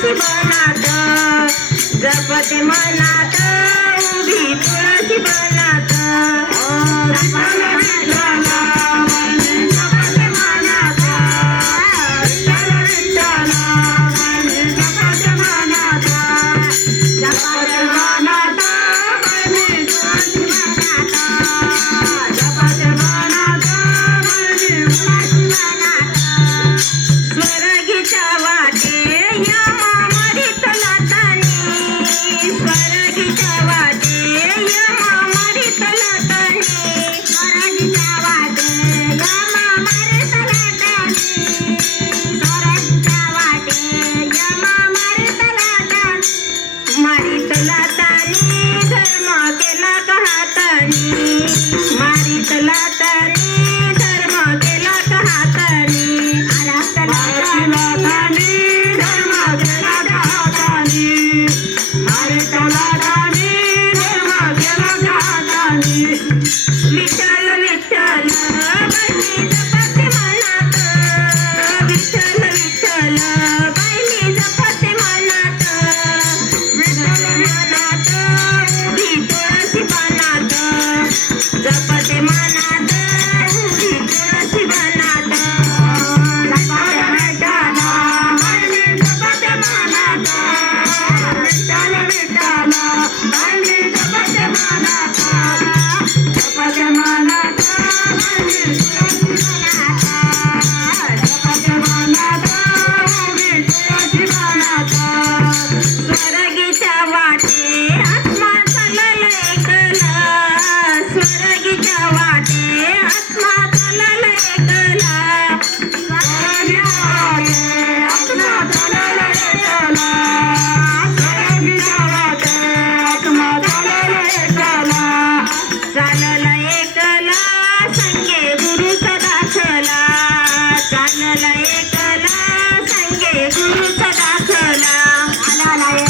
तुळशी बनात जपते मनात उभी तुळशी बनात विठ्ठल विठ्ठल बहिणी जपते मनात विठ्ठल विठ्ठल बहिणी जपते मनात जपते मनात बहिणी तुळशी बनात जपते मनात बहिणी तुळशी बनात स्वर्गीच्या वाटे या मामरीत लातानी स्वर्गीच्या वाटे या मामरीत लातानी स्वर्गीच्या वाटे या मामरीत लातानी स्वर्गीच्या वाटे या मामरीत लातानी मारीत लातानी धर्म केला कहातानी मारीत लातानी धर्म केला कहातानी आरात लातानी धर्म केला कहातानी मारीत लातानी धर्म केला कहातानी विठ्ठल विठ्ठल बहिणी जपते मनात विठ्ठल विठ्ठल बहिणी जपते मनात विठ्ठल मनात उभी तुळशी बनात जपते मनात उभी तुळशी बनात जपते विठ्ठल बहिणी जपते मनात विठ्ठल विठ्ठल बहिणी जपते मनात जपते मनात बहिणी तुळशी बनात जपते मनात उभी तुळशी बनात स्वर्गीच्या वाटे आत्मा चालल एकला स्वर्गीच्या वाटे आत्मा चालल एकला स्वर्गीच्या वाटे आत्मा चालल एकला स्वर्गीच्या वाटे आत्मा चालल एकला चालल एकला संगे गुरुचा दाखला चालल एकला संगे गुरुचा दाखला आला